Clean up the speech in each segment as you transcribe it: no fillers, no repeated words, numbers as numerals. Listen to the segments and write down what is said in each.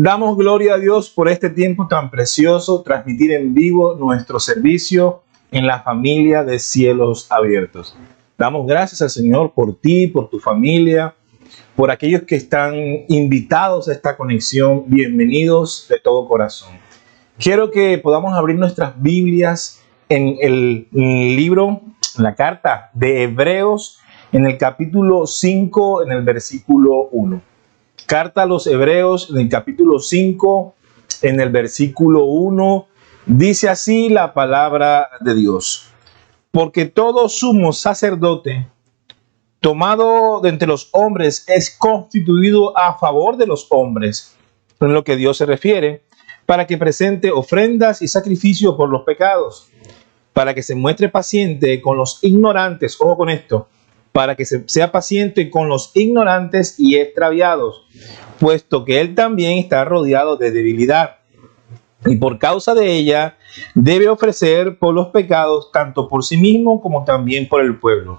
Damos gloria a Dios por este tiempo tan precioso, transmitir en vivo nuestro servicio en la familia de Cielos Abiertos. Damos gracias al Señor por ti, por tu familia, por aquellos que están invitados a esta conexión. Bienvenidos de todo corazón. Quiero que podamos abrir nuestras Biblias en el libro, en la carta de Hebreos, en el capítulo 5, en el versículo 1. Carta a los Hebreos, en el capítulo 5, en el versículo 1, dice así la palabra de Dios. Porque todo sumo sacerdote, tomado de entre los hombres, es constituido a favor de los hombres, en lo que Dios se refiere, para que presente ofrendas y sacrificios por los pecados, para que se muestre paciente con los ignorantes, ojo con esto, para que sea paciente con los ignorantes y extraviados, puesto que él también está rodeado de debilidad, y por causa de ella debe ofrecer por los pecados, tanto por sí mismo como también por el pueblo.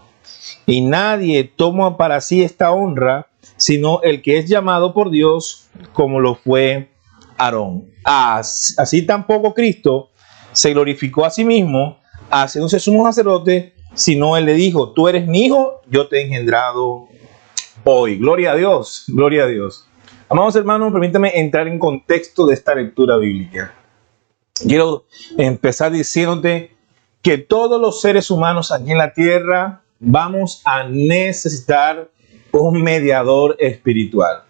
Y nadie toma para sí esta honra, sino el que es llamado por Dios, como lo fue Aarón. Así tampoco Cristo se glorificó a sí mismo, haciéndose sumo sacerdote, sino él le dijo: tú eres mi hijo, yo te he engendrado hoy. Gloria a Dios, gloria a Dios. Amados hermanos, permítanme entrar en contexto de esta lectura bíblica. Quiero empezar diciéndote que todos los seres humanos aquí en la tierra vamos a necesitar un mediador espiritual.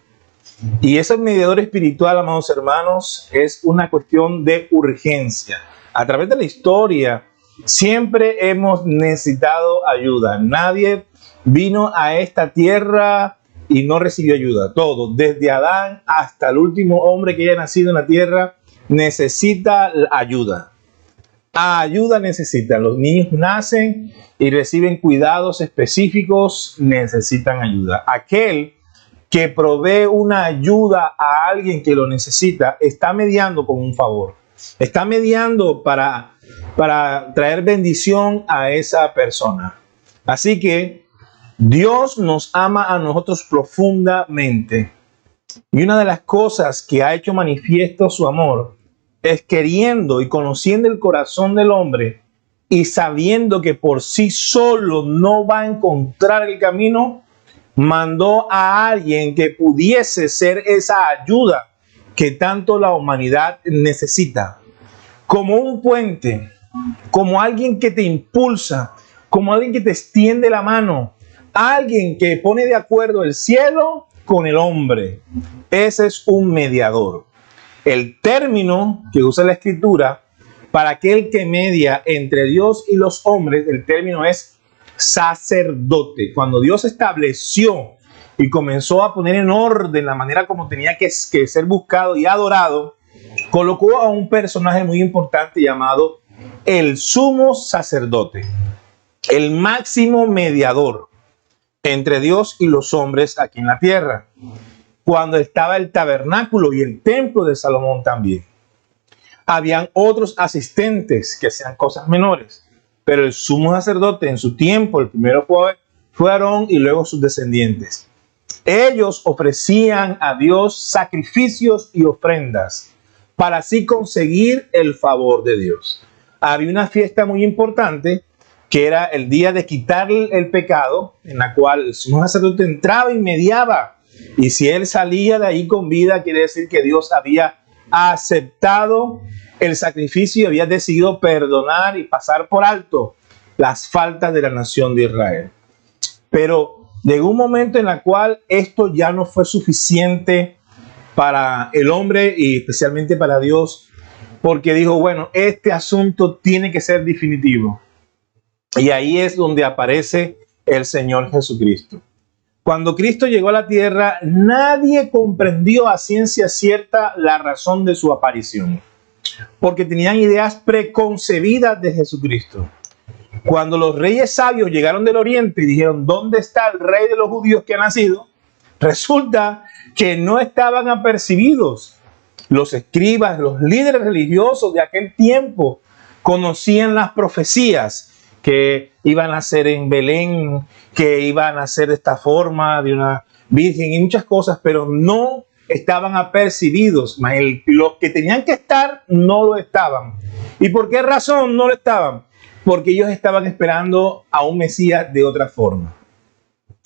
Y ese mediador espiritual, amados hermanos, es una cuestión de urgencia. A través de la historia siempre hemos necesitado ayuda. Nadie vino a esta tierra y no recibió ayuda. Todos, desde Adán hasta el último hombre que haya nacido en la tierra, necesita ayuda. Ayuda necesitan. Los niños nacen y reciben cuidados específicos, necesitan ayuda. Aquel que provee una ayuda a alguien que lo necesita está mediando con un favor. Está mediando para traer bendición a esa persona. Así que Dios nos ama a nosotros profundamente. Y una de las cosas que ha hecho manifiesto su amor es queriendo y conociendo el corazón del hombre y sabiendo que por sí solo no va a encontrar el camino, mandó a alguien que pudiese ser esa ayuda que tanto la humanidad necesita. Como un puente, como alguien que te impulsa, como alguien que te extiende la mano, alguien que pone de acuerdo el cielo con el hombre. Ese es un mediador. El término que usa la Escritura para aquel que media entre Dios y los hombres, el término es sacerdote. Cuando Dios estableció y comenzó a poner en orden la manera como tenía que ser buscado y adorado, colocó a un personaje muy importante llamado el sumo sacerdote, el máximo mediador entre Dios y los hombres aquí en la tierra. Cuando estaba el tabernáculo y el templo de Salomón también, habían otros asistentes que hacían cosas menores, pero el sumo sacerdote en su tiempo, el primero fue Aarón y luego sus descendientes. Ellos ofrecían a Dios sacrificios y ofrendas para así conseguir el favor de Dios. Había una fiesta muy importante que era el día de quitar el pecado, en la cual el sumo sacerdote entraba y mediaba. Y si él salía de ahí con vida, quiere decir que Dios había aceptado el sacrificio y había decidido perdonar y pasar por alto las faltas de la nación de Israel. Pero llegó un momento en el cual esto ya no fue suficiente para el hombre y especialmente para Dios, porque dijo, bueno, este asunto tiene que ser definitivo. Y ahí es donde aparece el Señor Jesucristo. Cuando Cristo llegó a la tierra, nadie comprendió a ciencia cierta la razón de su aparición, porque tenían ideas preconcebidas de Jesucristo. Cuando los reyes sabios llegaron del oriente y dijeron, ¿dónde está el rey de los judíos que ha nacido? Resulta que no estaban apercibidos. Los escribas, los líderes religiosos de aquel tiempo conocían las profecías que iban a ser en Belén, que iban a ser de esta forma, de una virgen y muchas cosas, pero no estaban apercibidos, mas los que tenían que estar no lo estaban. ¿Y por qué razón no lo estaban? Porque ellos estaban esperando a un Mesías de otra forma.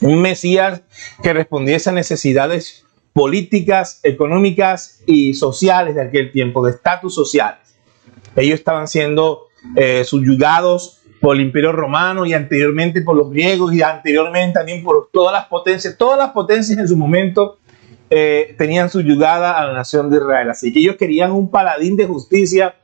Un Mesías que respondiese a necesidades políticas, económicas y sociales de aquel tiempo, de estatus social. Ellos estaban siendo subyugados por el Imperio Romano y anteriormente por los griegos y anteriormente también por todas las potencias. Todas las potencias en su momento tenían subyugada a la nación de Israel. Así que ellos querían un paladín de justicia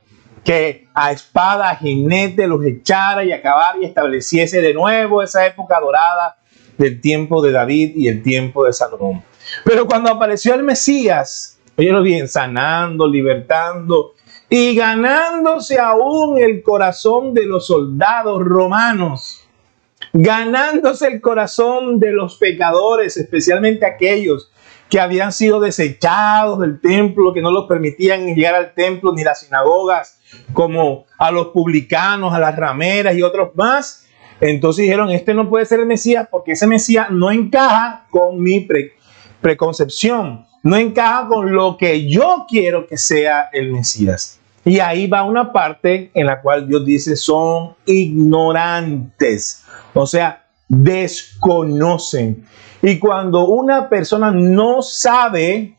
que a espada, a jinete los echara y acabara y estableciese de nuevo esa época dorada del tiempo de David y el tiempo de Salomón. Pero cuando apareció el Mesías, ellos lo vienen sanando, libertando y ganándose aún el corazón de los soldados romanos, ganándose el corazón de los pecadores, especialmente aquellos que habían sido desechados del templo, que no los permitían llegar al templo ni las sinagogas, como a los publicanos, a las rameras y otros más. Entonces dijeron, este no puede ser el Mesías porque ese Mesías no encaja con mi preconcepción, no encaja con lo que yo quiero que sea el Mesías. Y ahí va una parte en la cual Dios dice, son ignorantes, o sea, desconocen. Y cuando una persona no sabe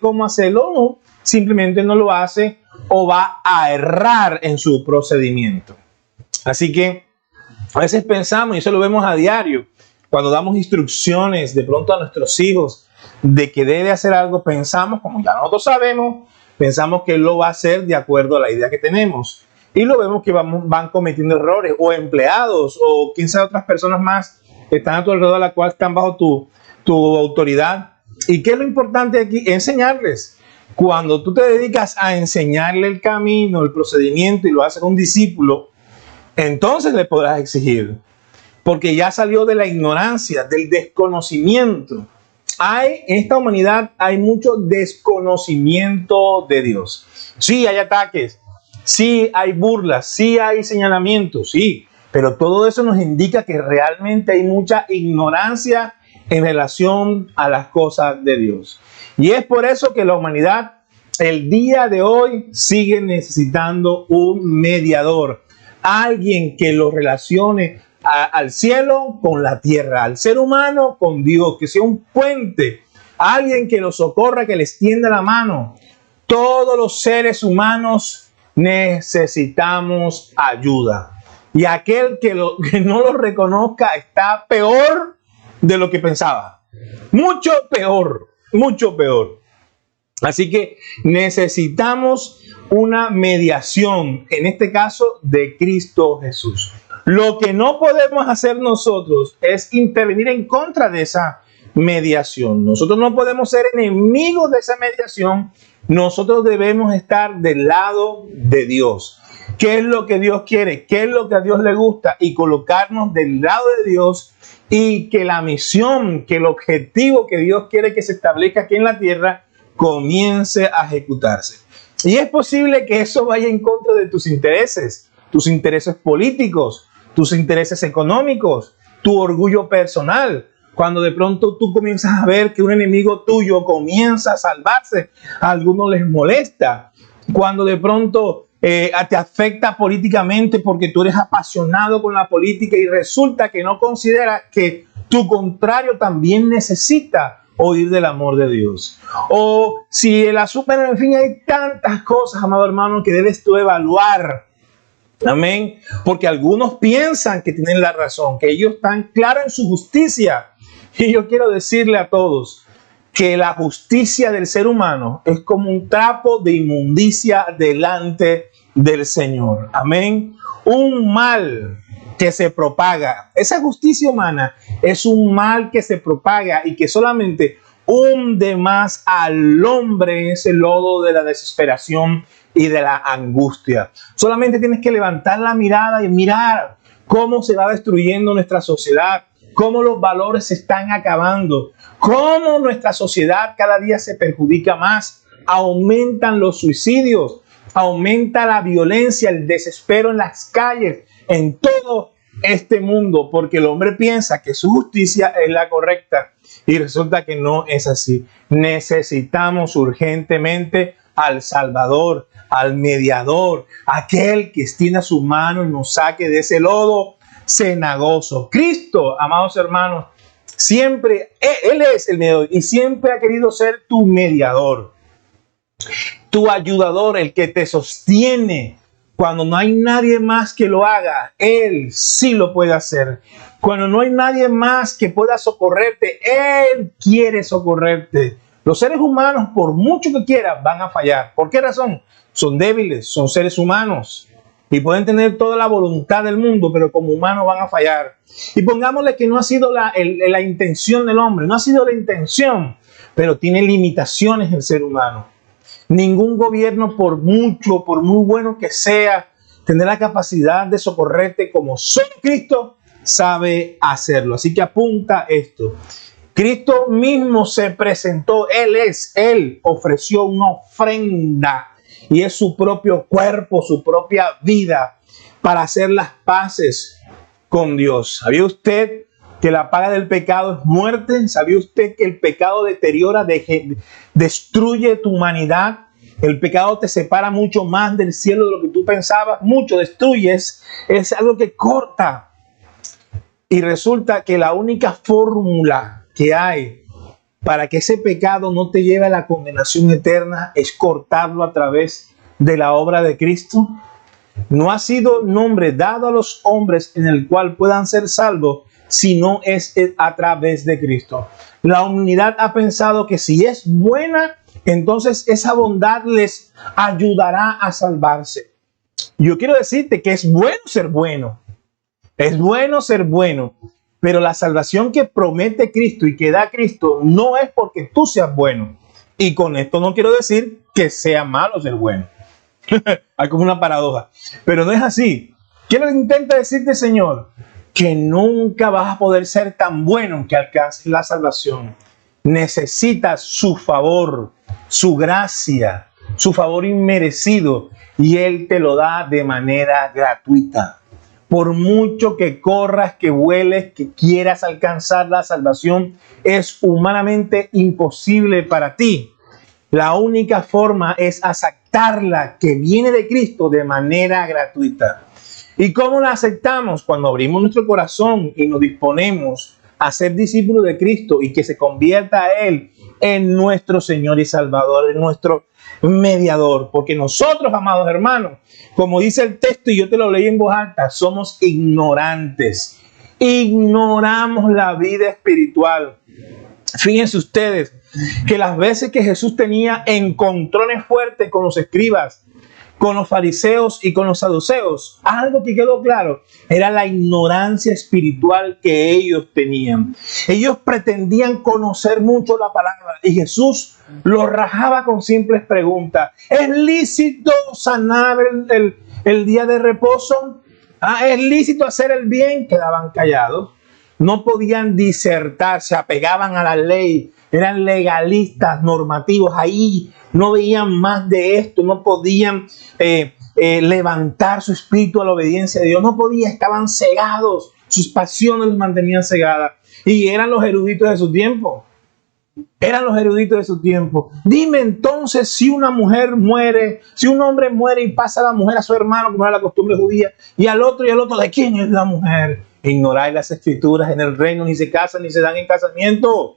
cómo hacerlo, no, simplemente no lo hace o va a errar en su procedimiento. Así que a veces pensamos, y eso lo vemos a diario, cuando damos instrucciones de pronto a nuestros hijos de que debe hacer algo, pensamos, como ya nosotros sabemos, pensamos que él lo va a hacer de acuerdo a la idea que tenemos. Y lo vemos que van cometiendo errores, o empleados, o quién sabe otras personas más que están a tu alrededor, a la cual están bajo tu autoridad. ¿Y qué es lo importante aquí? Enseñarles. Cuando tú te dedicas a enseñarle el camino, el procedimiento, y lo haces con un discípulo, entonces le podrás exigir. Porque ya salió de la ignorancia, del desconocimiento. En esta humanidad hay mucho desconocimiento de Dios. Sí, hay ataques, sí hay burlas, sí hay señalamientos, sí, pero todo eso nos indica que realmente hay mucha ignorancia en relación a las cosas de Dios. Y es por eso que la humanidad, el día de hoy, sigue necesitando un mediador, alguien que lo relacione al cielo con la tierra, al ser humano con Dios, que sea un puente, alguien que los socorra, que les tienda la mano. Todos los seres humanos necesitamos ayuda. Y aquel que no lo reconozca está peor de lo que pensaba. Mucho peor, mucho peor. Así que necesitamos una mediación, en este caso de Cristo Jesús. Lo que no podemos hacer nosotros es intervenir en contra de esa mediación. Nosotros no podemos ser enemigos de esa mediación. Nosotros debemos estar del lado de Dios. ¿Qué es lo que Dios quiere? ¿Qué es lo que a Dios le gusta? Y colocarnos del lado de Dios, y que la misión, que el objetivo que Dios quiere que se establezca aquí en la tierra comience a ejecutarse. Y es posible que eso vaya en contra de tus intereses políticos, tus intereses económicos, tu orgullo personal. Cuando de pronto tú comienzas a ver que un enemigo tuyo comienza a salvarse, a algunos les molesta. Cuando de pronto te afecta políticamente porque tú eres apasionado con la política y resulta que no consideras que tu contrario también necesita oír del amor de Dios. O si el asunto, en fin, hay tantas cosas, amado hermano, que debes tú evaluar. Amén. Porque algunos piensan que tienen la razón, que ellos están claros en su justicia. Y yo quiero decirle a todos que la justicia del ser humano es como un trapo de inmundicia delante del Señor. Amén. Un mal que se propaga. Esa justicia humana es un mal que se propaga y que solamente hunde más al hombre en ese lodo de la desesperación y de la angustia. Solamente tienes que levantar la mirada y mirar cómo se va destruyendo nuestra sociedad, cómo los valores se están acabando, cómo nuestra sociedad cada día se perjudica más, aumentan los suicidios, aumenta la violencia, el desespero en las calles, en todo este mundo, porque el hombre piensa que su justicia es la correcta Y resulta que no es así. Necesitamos urgentemente al Salvador, al mediador, aquel que extienda su mano y nos saque de ese lodo cenagoso. Cristo, amados hermanos, siempre, Él es el mediador y siempre ha querido ser tu mediador, tu ayudador, el que te sostiene. Cuando no hay nadie más que lo haga, Él sí lo puede hacer. Cuando no hay nadie más que pueda socorrerte, Él quiere socorrerte. Los seres humanos, por mucho que quieran, van a fallar. ¿Por qué razón? Son débiles, son seres humanos y pueden tener toda la voluntad del mundo, pero como humanos van a fallar. Y pongámosle que no ha sido la intención del hombre, no ha sido la intención, pero tiene limitaciones el ser humano. Ningún gobierno, por mucho, por muy bueno que sea, tendrá la capacidad de socorrerte como solo Cristo sabe hacerlo. Así que apunta esto. Cristo mismo se presentó, Él ofreció una ofrenda y es su propio cuerpo, su propia vida para hacer las paces con Dios. ¿Sabía usted que la paga del pecado es muerte? ¿Sabía usted que el pecado deteriora, destruye tu humanidad? El pecado te separa mucho más del cielo de lo que tú pensabas, mucho destruyes, es algo que corta. Y resulta que la única fórmula que hay para que ese pecado no te lleve a la condenación eterna es cortarlo a través de la obra de Cristo. No ha sido nombre dado a los hombres en el cual puedan ser salvos, sino es a través de Cristo. La humanidad ha pensado que si es buena, entonces esa bondad les ayudará a salvarse. Yo quiero decirte que es bueno ser bueno. Es bueno ser bueno, pero la salvación que promete Cristo y que da Cristo no es porque tú seas bueno. Y con esto no quiero decir que sea malo ser bueno. Hay como una paradoja, pero no es así. ¿Qué le intenta decirte, Señor? Que nunca vas a poder ser tan bueno que alcances la salvación. Necesitas su favor, su gracia, su favor inmerecido, y Él te lo da de manera gratuita. Por mucho que corras, que vueles, que quieras alcanzar la salvación, es humanamente imposible para ti. La única forma es aceptarla, que viene de Cristo, de manera gratuita. ¿Y cómo la aceptamos? Cuando abrimos nuestro corazón y nos disponemos a ser discípulos de Cristo y que se convierta a Él en nuestro Señor y Salvador, en nuestro mediador. Porque nosotros, amados hermanos, como dice el texto y yo te lo leí en voz alta, somos ignorantes. Ignoramos la vida espiritual. Fíjense ustedes que las veces que Jesús tenía encontrones fuertes con los escribas, con los fariseos y con los saduceos, algo que quedó claro era la ignorancia espiritual que ellos tenían. Ellos pretendían conocer mucho la palabra y Jesús los rajaba con simples preguntas. ¿Es lícito sanar el día de reposo? ¿Es lícito hacer el bien? Quedaban callados. No podían disertar, se apegaban a la ley, eran legalistas, normativos, ahí no veían más de esto, no podían levantar su espíritu a la obediencia de Dios, no podían, estaban cegados, sus pasiones los mantenían cegadas, y eran los eruditos de su tiempo. Eran los eruditos de su tiempo. Dime entonces, si una mujer muere, si un hombre muere y pasa a la mujer a su hermano, como era la costumbre judía, y al otro, ¿de quién es la mujer? Ignoráis las escrituras, en el reino ni se casan ni se dan en casamiento.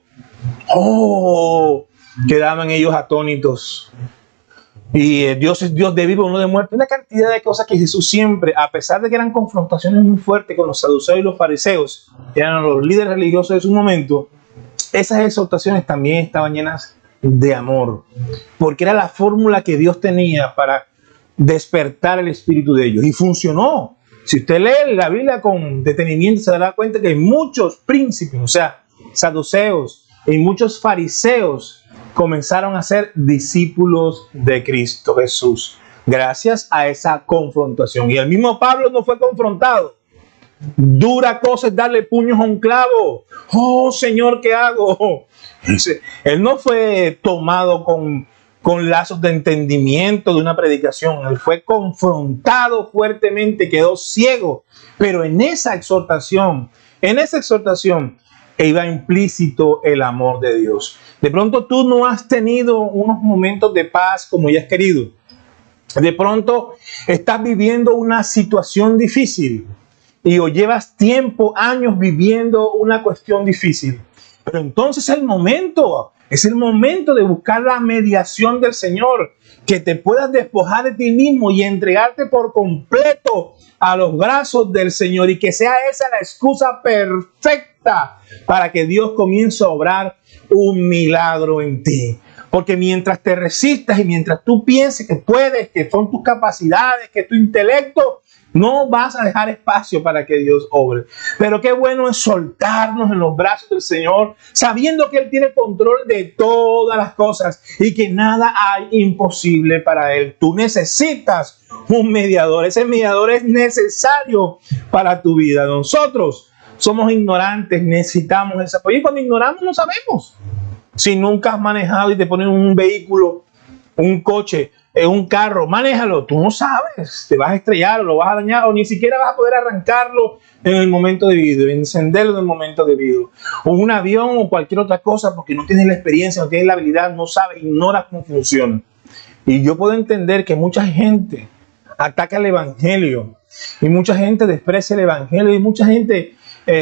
¡Oh! Quedaban ellos atónitos. Y Dios es Dios de vivo, no de muerte. Una cantidad de cosas que Jesús siempre, a pesar de que eran confrontaciones muy fuertes con los saduceos y los fariseos, que eran los líderes religiosos de su momento, esas exhortaciones también estaban llenas de amor, porque era la fórmula que Dios tenía para despertar el espíritu de ellos. Y funcionó. Si usted lee la Biblia con detenimiento, se dará cuenta que hay muchos príncipes, o sea, saduceos, y muchos fariseos comenzaron a ser discípulos de Cristo Jesús, gracias a esa confrontación. Y el mismo Pablo no fue confrontado. Dura cosa es darle puños a un clavo. Oh, Señor, ¿qué hago? Él no fue tomado con lazos de entendimiento de una predicación. Él fue confrontado fuertemente, quedó ciego. Pero en esa exhortación, iba implícito el amor de Dios. De pronto tú no has tenido unos momentos de paz como ya has querido. De pronto estás viviendo una situación difícil y o llevas tiempo, años viviendo una cuestión difícil. Pero entonces es el momento de buscar la mediación del Señor, que te puedas despojar de ti mismo y entregarte por completo a los brazos del Señor, y que sea esa la excusa perfecta para que Dios comience a obrar un milagro en ti. Porque mientras te resistas y mientras tú pienses que puedes, que son tus capacidades, que tu intelecto, no vas a dejar espacio para que Dios obre. Pero qué bueno es soltarnos en los brazos del Señor, sabiendo que Él tiene control de todas las cosas y que nada hay imposible para Él. Tú necesitas un mediador. Ese mediador es necesario para tu vida. Nosotros somos ignorantes, necesitamos ese apoyo. Y cuando ignoramos no sabemos. Si nunca has manejado y te ponen un vehículo, un coche, un carro, manéjalo, tú no sabes, te vas a estrellar o lo vas a dañar, o ni siquiera vas a poder arrancarlo en el momento debido, encenderlo en el momento debido, o un avión o cualquier otra cosa, porque no tienes la experiencia, no tienes la habilidad, no sabes, ignoras cómo funciona. Y yo puedo entender que mucha gente ataca el evangelio y mucha gente desprecia el evangelio y mucha gente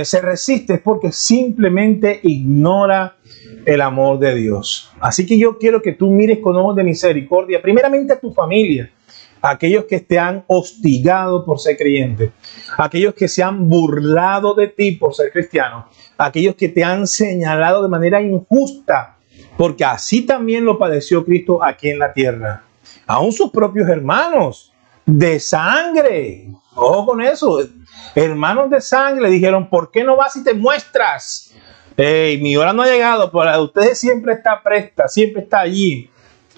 se resiste porque simplemente ignora el amor de Dios. Así que yo quiero que tú mires con ojos de misericordia, primeramente a tu familia, a aquellos que te han hostigado por ser creyente, a aquellos que se han burlado de ti por ser cristiano, a aquellos que te han señalado de manera injusta, porque así también lo padeció Cristo aquí en la tierra. Aún sus propios hermanos de sangre, ojo con eso, hermanos de sangre le dijeron: ¿por qué no vas y te muestras? Mi hora no ha llegado, pero la de ustedes siempre está presta, siempre está allí.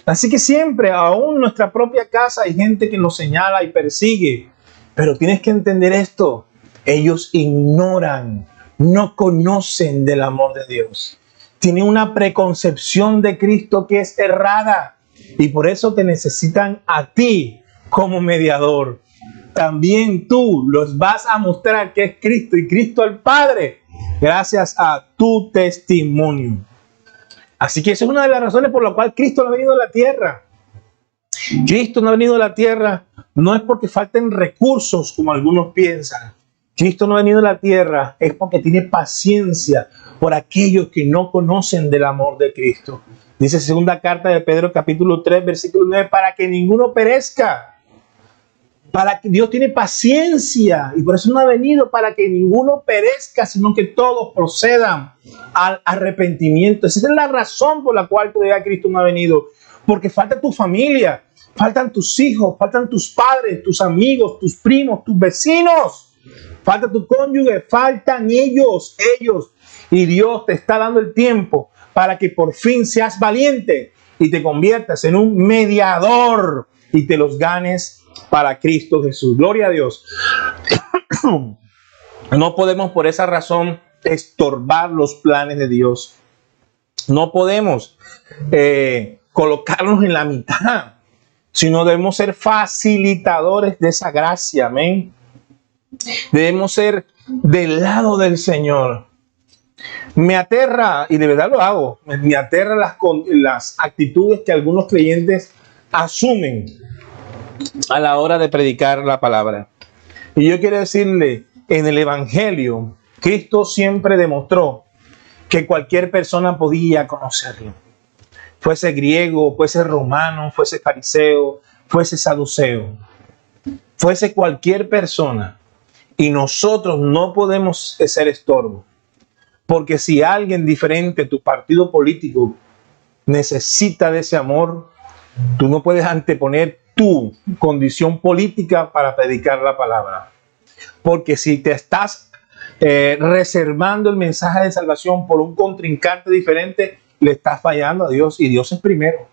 Así que siempre, aún en nuestra propia casa, hay gente que nos señala y persigue. Pero tienes que entender esto: ellos ignoran, no conocen del amor de Dios. Tienen una preconcepción de Cristo que es errada, y por eso te necesitan a ti como mediador. También tú los vas a mostrar que es Cristo y Cristo el Padre, gracias a tu testimonio. Así que esa es una de las razones por la cual Cristo no ha venido a la tierra. Cristo no ha venido a la tierra no es porque falten recursos, como algunos piensan. Cristo no ha venido a la tierra es porque tiene paciencia por aquellos que no conocen del amor de Cristo. Dice segunda carta de Pedro, capítulo 3, versículo 9, para que ninguno perezca. Para que Dios tiene paciencia, y por eso no ha venido para que ninguno perezca, sino que todos procedan al arrepentimiento. Esa es la razón por la cual todavía Cristo no ha venido, porque falta tu familia, faltan tus hijos, faltan tus padres, tus amigos, tus primos, tus vecinos, falta tu cónyuge, faltan ellos, y Dios te está dando el tiempo para que por fin seas valiente y te conviertas en un mediador y te los ganes para Cristo Jesús. Gloria a Dios. No podemos por esa razón estorbar los planes de Dios. No podemos colocarnos en la mitad, sino debemos ser facilitadores de esa gracia. Amén. Debemos ser del lado del Señor. Me aterra, y de verdad lo hago, me aterra las actitudes que algunos creyentes asumen a la hora de predicar la palabra. Y yo quiero decirle, en el Evangelio, Cristo siempre demostró que cualquier persona podía conocerlo. Fuese griego, fuese romano, fuese fariseo, fuese saduceo, fuese cualquier persona. Y nosotros no podemos ser estorbo. Porque si alguien diferente a tu partido político necesita de ese amor, tú no puedes anteponer tu condición política para predicar la palabra. Porque si te estás reservando el mensaje de salvación por un contrincante diferente, le estás fallando a Dios, y Dios es primero.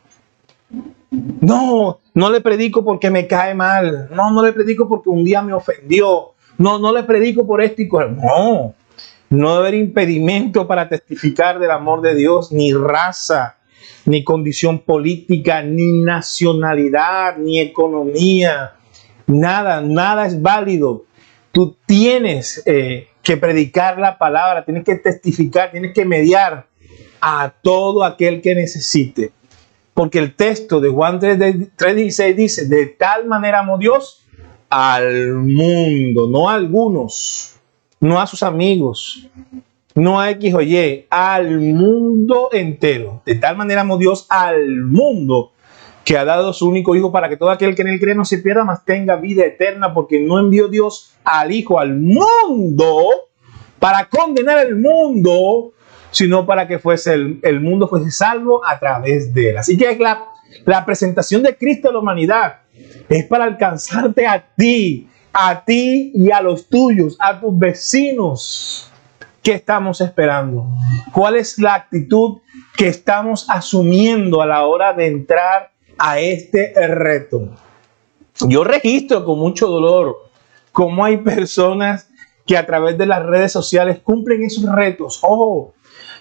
No le predico porque me cae mal. No le predico porque un día me ofendió. No le predico por esto y por... No debe haber impedimento para testificar del amor de Dios, ni raza, ni condición política, ni nacionalidad, ni economía. Nada es válido. Tú tienes que predicar la palabra, tienes que testificar, tienes que mediar a todo aquel que necesite. Porque el texto de Juan 3:16 dice, de tal manera amó Dios al mundo, no a algunos, no a sus amigos, no a X o Y, al mundo entero. De tal manera amó Dios al mundo que ha dado su único Hijo para que todo aquel que en él cree no se pierda, mas tenga vida eterna, porque no envió Dios al Hijo al mundo para condenar al mundo, sino para que el mundo fuese salvo a través de él. Así que la presentación de Cristo a la humanidad es para alcanzarte a ti y a los tuyos, a tus vecinos. ¿Qué estamos esperando? ¿Cuál es la actitud que estamos asumiendo a la hora de entrar a este reto? Yo registro con mucho dolor cómo hay personas que a través de las redes sociales cumplen esos retos. Ojo,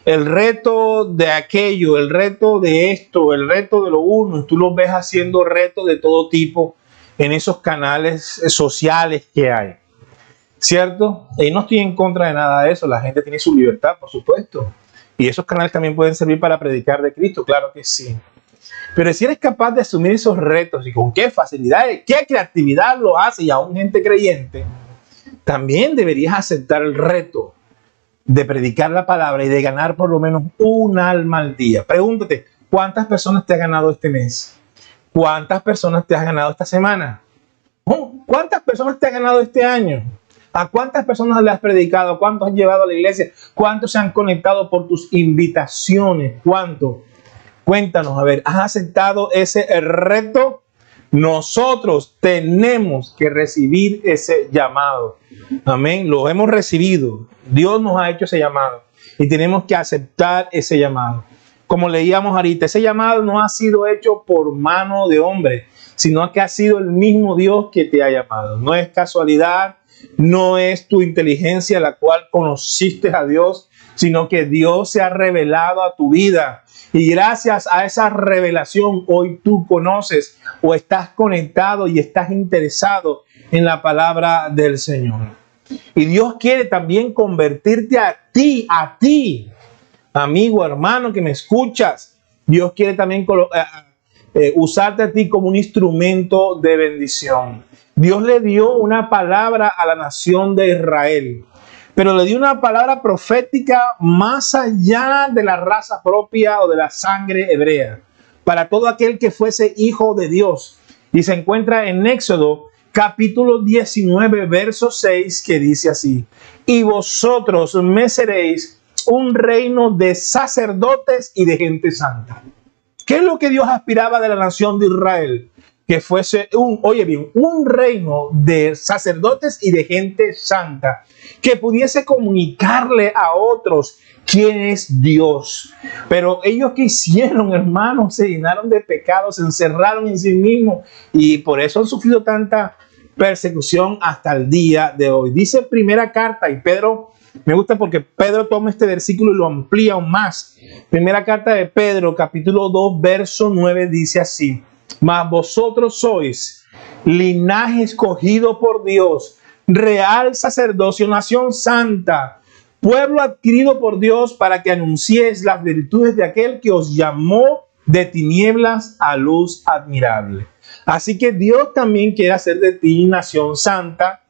el reto de aquello, el reto de esto, el reto de lo uno. Tú los ves haciendo retos de todo tipo en esos canales sociales que hay, ¿cierto? Y no estoy en contra de nada de eso. La gente tiene su libertad, por supuesto. Y esos canales también pueden servir para predicar de Cristo, claro que sí. Pero si eres capaz de asumir esos retos y con qué facilidad, qué creatividad lo hace, y aún gente creyente, también deberías aceptar el reto de predicar la palabra y de ganar por lo menos un alma al día. Pregúntate, ¿cuántas personas te has ganado este mes? ¿Cuántas personas te has ganado esta semana? ¿Cuántas personas te has ganado este año? ¿A cuántas personas le has predicado? ¿Cuántos has llevado a la iglesia? ¿Cuántos se han conectado por tus invitaciones? ¿Cuántos? Cuéntanos, a ver, ¿has aceptado ese reto? Nosotros tenemos que recibir ese llamado. Amén. Lo hemos recibido. Dios nos ha hecho ese llamado y tenemos que aceptar ese llamado. Como leíamos ahorita, ese llamado no ha sido hecho por mano de hombre, sino que ha sido el mismo Dios que te ha llamado. No es casualidad, no es tu inteligencia la cual conociste a Dios, sino que Dios se ha revelado a tu vida. Y gracias a esa revelación hoy tú conoces o estás conectado y estás interesado en la palabra del Señor. Y Dios quiere también convertirte a ti, amigo, hermano que me escuchas. Dios quiere también usarte a ti como un instrumento de bendición. Dios le dio una palabra a la nación de Israel, pero le dio una palabra profética más allá de la raza propia o de la sangre hebrea, para todo aquel que fuese hijo de Dios. Y se encuentra en Éxodo capítulo 19, verso 6, que dice así: y vosotros me seréis un reino de sacerdotes y de gente santa. ¿Qué es lo que Dios aspiraba de la nación de Israel? Que fuese un reino de sacerdotes y de gente santa, que pudiese comunicarle a otros quién es Dios. Pero ellos, ¿qué hicieron, hermanos? Se llenaron de pecados, se encerraron en sí mismos y por eso han sufrido tanta persecución hasta el día de hoy. Dice primera carta, y Pedro, me gusta porque Pedro toma este versículo y lo amplía aún más. Primera carta de Pedro, capítulo 2, verso 9, dice así: mas vosotros sois linaje escogido por Dios, real sacerdocio, nación santa, pueblo adquirido por Dios, para que anunciéis las virtudes de aquel que os llamó de tinieblas a luz admirable. Así que Dios también quiere hacer de ti nación santa.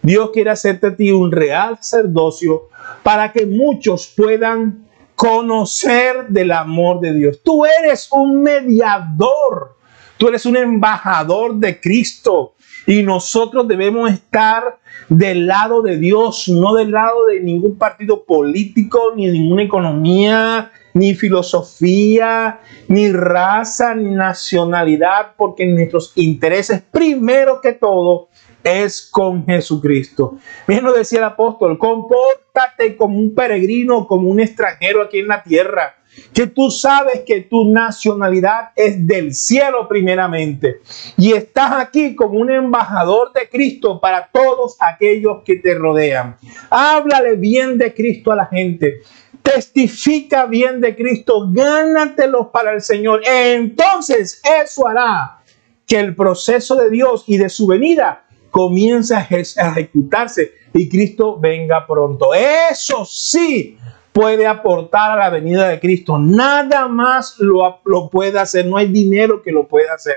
Dios quiere hacerte de ti un real sacerdocio, para que muchos puedan conocer del amor de Dios. Tú eres un mediador. Tú eres un embajador de Cristo y nosotros debemos estar del lado de Dios, no del lado de ningún partido político, ni ninguna economía, ni filosofía, ni raza, ni nacionalidad, porque nuestros intereses, primero que todo, es con Jesucristo. Bien lo decía el apóstol: compórtate como un peregrino, como un extranjero aquí en la tierra, que tú sabes que tu nacionalidad es del cielo primeramente, y estás aquí como un embajador de Cristo para todos aquellos que te rodean. Háblale bien de Cristo a la gente, testifica bien de Cristo, gánatelos para el Señor. Entonces eso hará que el proceso de Dios y de su venida comience a ejecutarse y Cristo venga pronto. Eso sí puede aportar a la venida de Cristo. Nada más lo puede hacer. No hay dinero que lo pueda hacer.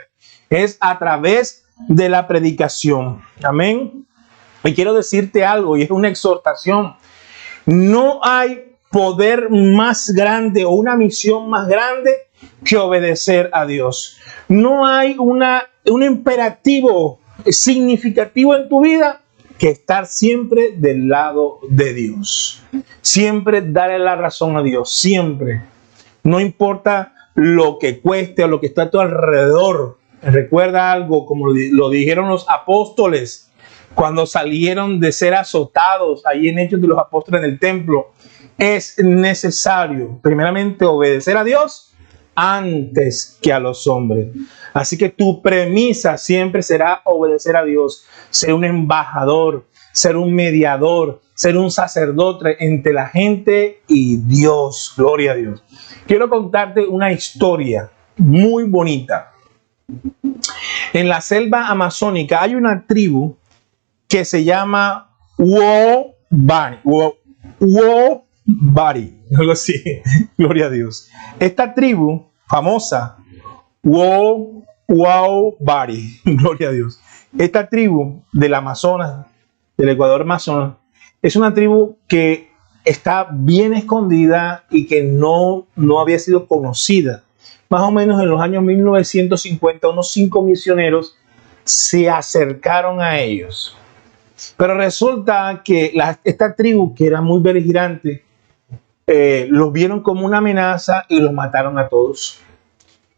Es a través de la predicación. Amén. Y quiero decirte algo, y es una exhortación. No hay poder más grande o una misión más grande que obedecer a Dios. No hay un imperativo significativo en tu vida que estar siempre del lado de Dios. Siempre darle la razón a Dios, siempre. No importa lo que cueste o lo que está a tu alrededor. Recuerda algo, como lo dijeron los apóstoles cuando salieron de ser azotados ahí en Hechos de los Apóstoles en el templo. Es necesario, primeramente, obedecer a Dios antes que a los hombres. Así que tu premisa siempre será obedecer a Dios, ser un embajador, ser un mediador, ser un sacerdote entre la gente y Dios. Gloria a Dios. Quiero contarte una historia muy bonita. En la selva amazónica hay una tribu que se llama Wobari. Wobari, algo así. Gloria a Dios. Esta tribu famosa, Wobari, gloria a Dios. Esta tribu del Amazonas, del Ecuador Amazonas, es una tribu que está bien escondida y que no había sido conocida. Más o menos en los años 1950, unos 5 misioneros se acercaron a ellos. Pero resulta que esta tribu, que era muy beligerante, los vieron como una amenaza y los mataron a todos.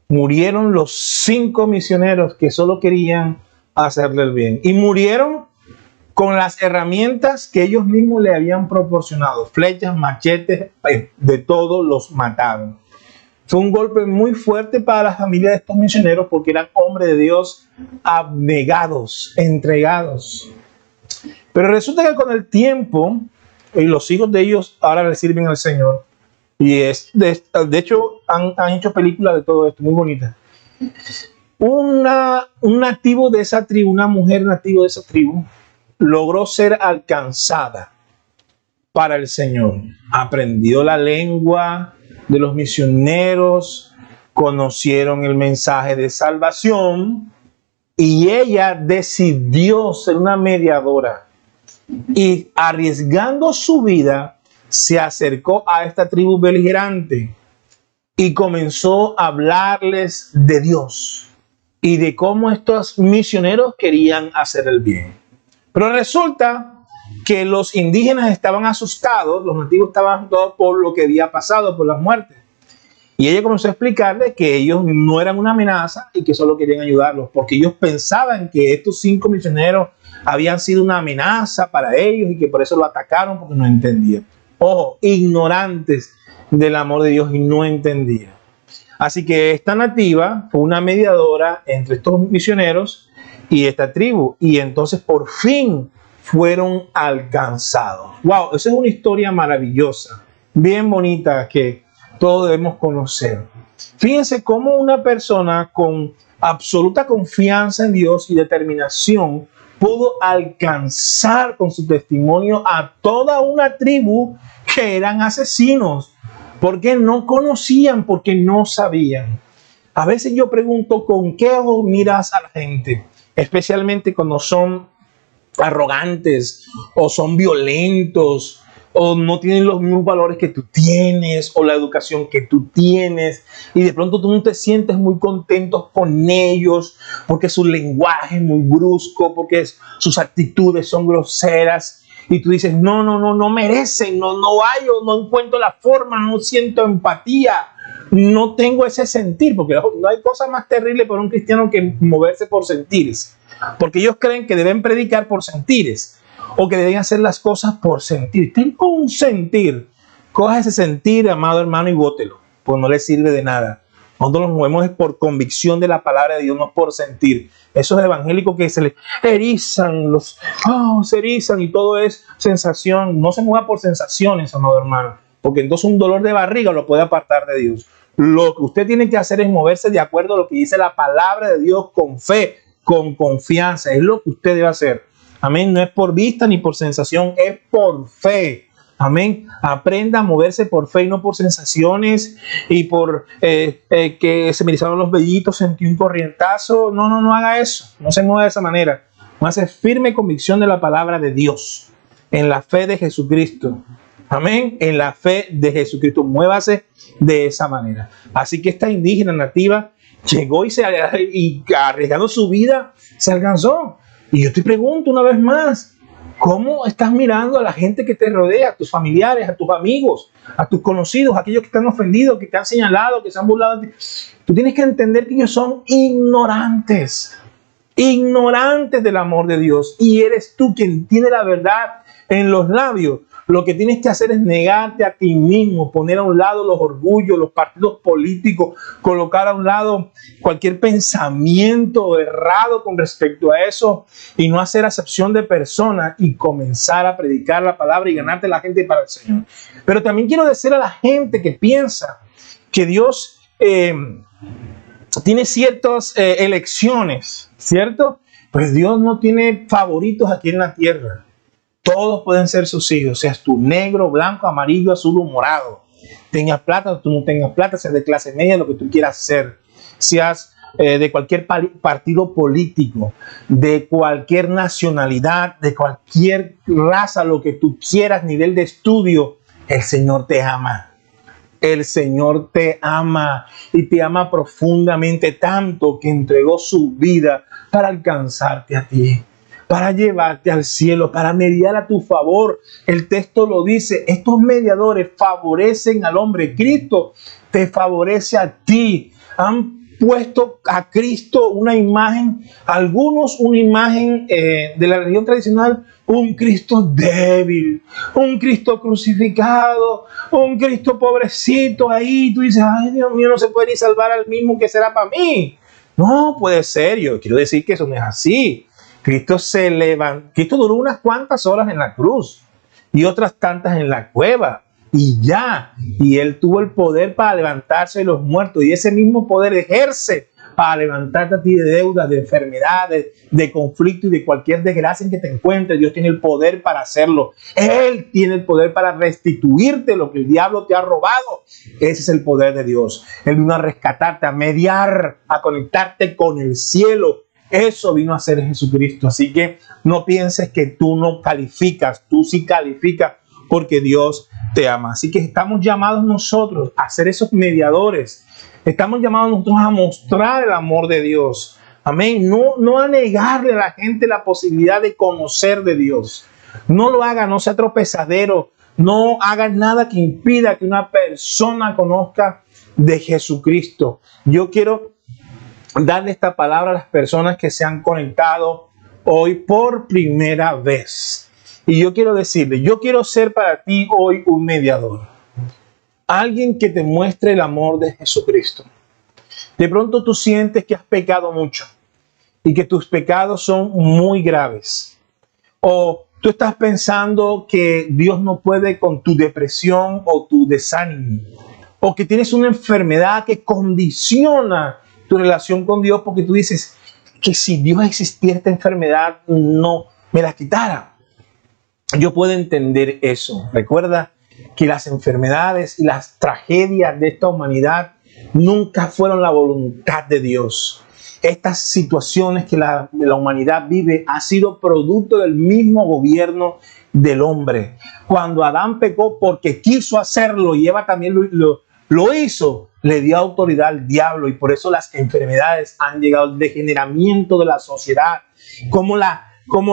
Murieron los 5 misioneros que solo querían hacerle el bien. Y murieron con las herramientas que ellos mismos le habían proporcionado. Flechas, machetes, de todo los mataron. Fue un golpe muy fuerte para la familia de estos misioneros porque eran hombres de Dios abnegados, entregados. Pero resulta que con el tiempo, los hijos de ellos ahora le sirven al Señor. Y de hecho han hecho películas de todo esto, muy bonitas. Un nativo de esa tribu, una mujer nativa de esa tribu, logró ser alcanzada para el Señor. Aprendió la lengua de los misioneros, conocieron el mensaje de salvación y ella decidió ser una mediadora. Y arriesgando su vida, se acercó a esta tribu beligerante y comenzó a hablarles de Dios y de cómo estos misioneros querían hacer el bien. Pero resulta que los indígenas estaban asustados, los nativos estaban asustados por lo que había pasado, por las muertes. Y ella comenzó a explicarles que ellos no eran una amenaza y que solo querían ayudarlos, porque ellos pensaban que estos 5 misioneros habían sido una amenaza para ellos y que por eso lo atacaron porque no entendían. Ojo, ignorantes del amor de Dios y no entendían. Así que esta nativa fue una mediadora entre estos misioneros y esta tribu. Y entonces por fin fueron alcanzados. ¡Wow! Esa es una historia maravillosa, bien bonita que todos debemos conocer. Fíjense cómo una persona con absoluta confianza en Dios y determinación pudo alcanzar con su testimonio a toda una tribu que eran asesinos, porque no conocían, porque no sabían. A veces yo pregunto, ¿con qué ojo miras a la gente? Especialmente cuando son arrogantes o son violentos o no tienen los mismos valores que tú tienes o la educación que tú tienes y de pronto tú no te sientes muy contento con ellos porque su lenguaje es muy brusco, porque sus actitudes son groseras y tú dices no merecen, no hallo, no encuentro la forma, no siento empatía, no tengo ese sentir, porque no hay cosa más terrible para un cristiano que moverse por sentires, porque ellos creen que deben predicar por sentires o que deben hacer las cosas por sentir. Tengo un sentir. Coja ese sentir, amado hermano, y bótelo, pues no le sirve de nada. Nosotros nos movemos por convicción de la palabra de Dios, no por sentir. Esos evangélicos que se les erizan, se erizan y todo es sensación. No se mueva por sensaciones, amado hermano, porque entonces un dolor de barriga lo puede apartar de Dios. Lo que usted tiene que hacer es moverse de acuerdo a lo que dice la palabra de Dios con fe, con confianza. Es lo que usted debe hacer. Amén. No es por vista ni por sensación, es por fe. Amén. Aprenda a moverse por fe y no por sensaciones y por que se me erizaron los vellitos, sentí un corrientazo. No haga eso. No se mueva de esa manera. Hace firme convicción de la palabra de Dios, en la fe de Jesucristo. Amén. En la fe de Jesucristo. Muévase de esa manera. Así que esta indígena nativa llegó y arriesgando su vida se alcanzó. Y yo te pregunto una vez más, ¿cómo estás mirando a la gente que te rodea, a tus familiares, a tus amigos, a tus conocidos, a aquellos que te han ofendido, que te han señalado, que se han burlado de ti? Tú tienes que entender que ellos son ignorantes del amor de Dios, y eres tú quien tiene la verdad en los labios. Lo que tienes que hacer es negarte a ti mismo, poner a un lado los orgullos, los partidos políticos, colocar a un lado cualquier pensamiento errado con respecto a eso y no hacer acepción de personas y comenzar a predicar la palabra y ganarte la gente para el Señor. Pero también quiero decir a la gente que piensa que Dios tiene ciertas elecciones, ¿cierto? Pues Dios no tiene favoritos aquí en la tierra. Todos pueden ser sus hijos, seas tú negro, blanco, amarillo, azul o morado. Tengas plata o tú no tengas plata, seas de clase media, lo que tú quieras ser. Seas de cualquier partido político, de cualquier nacionalidad, de cualquier raza, lo que tú quieras, nivel de estudio, el Señor te ama. El Señor te ama y te ama profundamente, tanto que entregó su vida para alcanzarte a ti, para llevarte al cielo, para mediar a tu favor. El texto lo dice, estos mediadores favorecen al hombre. Cristo te favorece a ti. Han puesto a Cristo una imagen, algunos una imagen de la religión tradicional, un Cristo débil, un Cristo crucificado, un Cristo pobrecito ahí. Tú dices, ay Dios mío, no se puede ni salvar al mismo que será para mí. No puede ser, yo quiero decir que eso no es así. Cristo se levantó, Cristo duró unas cuantas horas en la cruz y otras tantas en la cueva y ya, y Él tuvo el poder para levantarse de los muertos y ese mismo poder ejerce para levantarte a ti de deudas, de enfermedades, de conflicto y de cualquier desgracia en que te encuentres. Dios tiene el poder para hacerlo. Él tiene el poder para restituirte lo que el diablo te ha robado. Ese es el poder de Dios. Él vino a rescatarte, a mediar, a conectarte con el cielo. Eso vino a hacer Jesucristo. Así que no pienses que tú no calificas. Tú sí calificas porque Dios te ama. Así que estamos llamados nosotros a ser esos mediadores. Estamos llamados nosotros a mostrar el amor de Dios. Amén. No a negarle a la gente la posibilidad de conocer de Dios. No lo haga, no sea tropezadero. No haga nada que impida que una persona conozca de Jesucristo. Yo quiero darle esta palabra a las personas que se han conectado hoy por primera vez. Y yo quiero decirle, yo quiero ser para ti hoy un mediador. Alguien que te muestre el amor de Jesucristo. De pronto tú sientes que has pecado mucho y que tus pecados son muy graves. O tú estás pensando que Dios no puede con tu depresión o tu desánimo. O que tienes una enfermedad que condiciona tu relación con Dios porque tú dices que si Dios existiera esta enfermedad no me la quitara. Yo puedo entender eso. Recuerda que las enfermedades y las tragedias de esta humanidad nunca fueron la voluntad de Dios. Estas situaciones que la humanidad vive ha sido producto del mismo gobierno del hombre. Cuando Adán pecó porque quiso hacerlo y Eva también lo hizo, le dio autoridad al diablo y por eso las enfermedades han llegado al degeneramiento de la sociedad. Como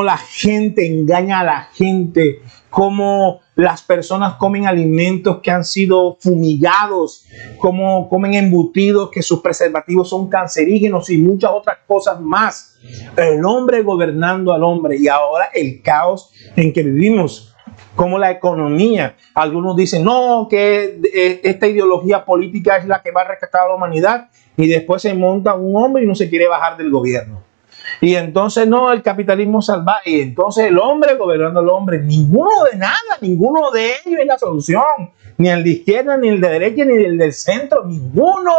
la gente engaña a la gente, cómo las personas comen alimentos que han sido fumigados, cómo comen embutidos que sus preservativos son cancerígenos y muchas otras cosas más. El hombre gobernando al hombre y ahora el caos en que vivimos, como la economía. Algunos dicen, no, que esta ideología política es la que va a rescatar a la humanidad y después se monta un hombre y no se quiere bajar del gobierno. Y entonces no, el capitalismo salvaje, y entonces el hombre gobernando al hombre, ninguno de nada, ninguno de ellos es la solución, ni el de izquierda, ni el de derecha, ni el del centro, ninguno,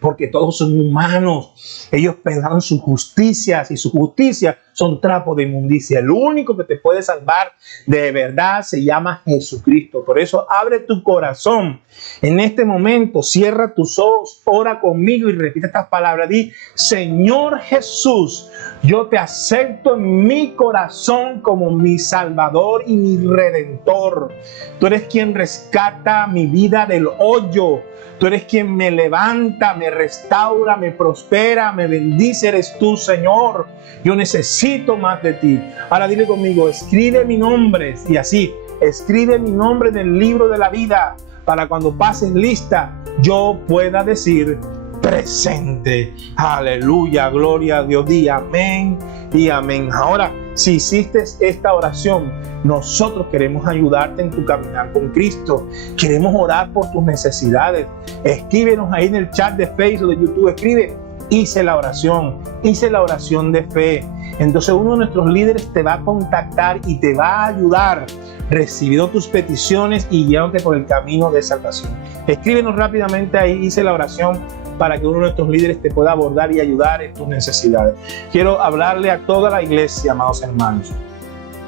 porque todos son humanos. Ellos pensaron sus justicias y su justicia son trapos de inmundicia. El único que te puede salvar de verdad se llama Jesucristo. Por eso abre tu corazón. En este momento cierra tus ojos, ora conmigo y repite estas palabras. Di: Señor Jesús, yo te acepto en mi corazón como mi Salvador y mi Redentor. Tú eres quien rescata mi vida del hoyo. Tú eres quien me levanta, me restaura, me prospera, me bendice. Eres tú, Señor. Yo necesito más de ti. Ahora dile conmigo: escribe mi nombre. Y así, escribe mi nombre en el libro de la vida, para cuando pases lista, yo pueda decir: presente. Aleluya, gloria a Dios. Di amén y amén. Ahora, si hiciste esta oración, nosotros queremos ayudarte en tu caminar con Cristo. Queremos orar por tus necesidades. Escríbenos ahí en el chat de Facebook, de YouTube. Escribe: hice la oración de fe. Entonces uno de nuestros líderes te va a contactar y te va a ayudar recibiendo tus peticiones y guiándote por el camino de salvación. Escríbenos rápidamente ahí: hice la oración, para que uno de nuestros líderes te pueda abordar y ayudar en tus necesidades. Quiero hablarle a toda la iglesia, amados hermanos.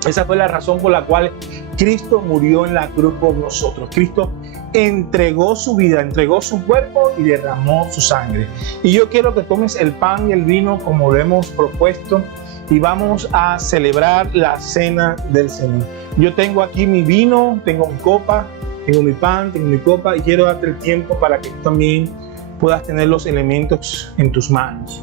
Esa fue la razón por la cual Cristo murió en la cruz por nosotros. Cristo entregó su vida, entregó su cuerpo y derramó su sangre. Y yo quiero que tomes el pan y el vino como lo hemos propuesto y vamos a celebrar la cena del Señor. Yo tengo aquí mi vino, tengo mi copa, tengo mi pan, tengo mi copa, y quiero darte el tiempo para que tú también puedas tener los elementos en tus manos.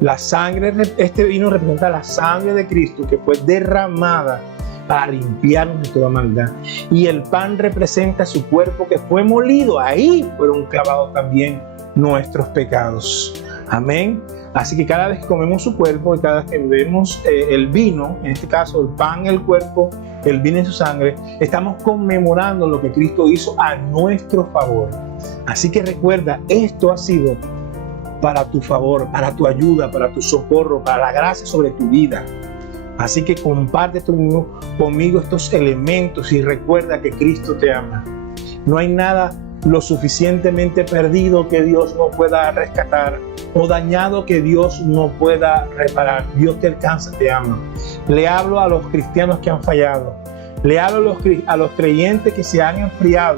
La sangre, este vino representa la sangre de Cristo que fue derramada para limpiarnos de toda maldad. Y el pan representa su cuerpo que fue molido. Ahí fueron clavados también nuestros pecados. Amén. Así que cada vez que comemos su cuerpo y cada vez que bebemos el vino, en este caso el pan, el cuerpo, el vino y su sangre, estamos conmemorando lo que Cristo hizo a nuestro favor. Así que recuerda, esto ha sido para tu favor, para tu ayuda, para tu socorro, para la gracia sobre tu vida. Así que comparte conmigo estos elementos y recuerda que Cristo te ama. No hay nada lo suficientemente perdido que Dios no pueda rescatar o dañado que Dios no pueda reparar. Dios te alcanza, te ama. Le hablo a los cristianos que han fallado. Le hablo a los creyentes que se han enfriado.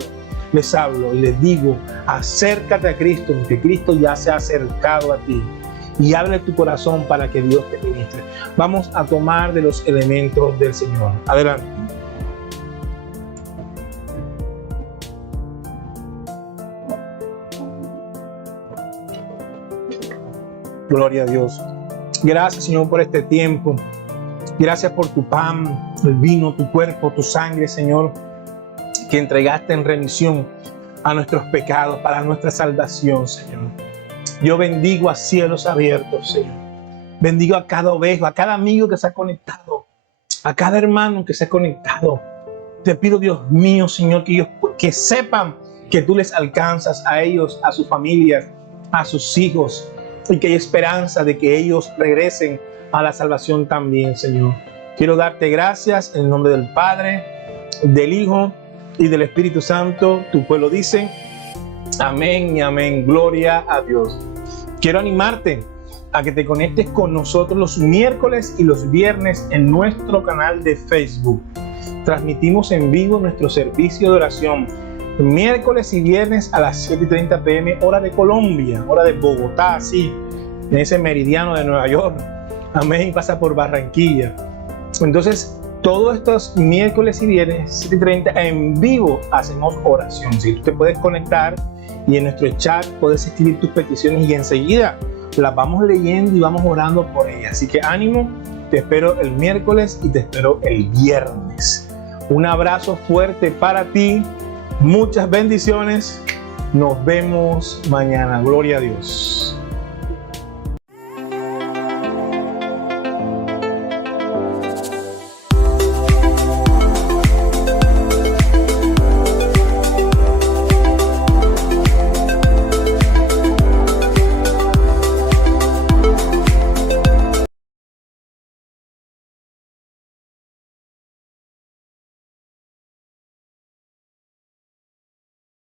Les hablo y les digo: acércate a Cristo, porque Cristo ya se ha acercado a ti. Y abre tu corazón para que Dios te ministre. Vamos a tomar de los elementos del Señor. Adelante. Gloria a Dios. Gracias, Señor, por este tiempo. Gracias por tu pan, el vino, tu cuerpo, tu sangre, Señor, que entregaste en remisión a nuestros pecados para nuestra salvación, Señor. Yo bendigo a cielos abiertos, Señor. Bendigo a cada ovejo, a cada amigo que se ha conectado, a cada hermano que se ha conectado. Te pido, Dios mío, Señor, que sepan que tú les alcanzas a ellos, a sus familias, a sus hijos, y que hay esperanza de que ellos regresen a la salvación también, Señor. Quiero darte gracias en el nombre del Padre, del Hijo y del Espíritu Santo. Tu pueblo dice: amén y amén. Gloria a Dios. Quiero animarte a que te conectes con nosotros los miércoles y los viernes en nuestro canal de Facebook. Transmitimos en vivo nuestro servicio de oración miércoles y viernes a las 7:30 p.m. hora de Colombia, hora de Bogotá, así, en ese meridiano de Nueva York. Amén, pasa por Barranquilla. Entonces, todos estos miércoles y viernes, 7:30 en vivo, hacemos oración. Si tú te puedes conectar y en nuestro chat puedes escribir tus peticiones y enseguida las vamos leyendo y vamos orando por ellas. Así que ánimo, te espero el miércoles y te espero el viernes. Un abrazo fuerte para ti. Muchas bendiciones. Nos vemos mañana. Gloria a Dios.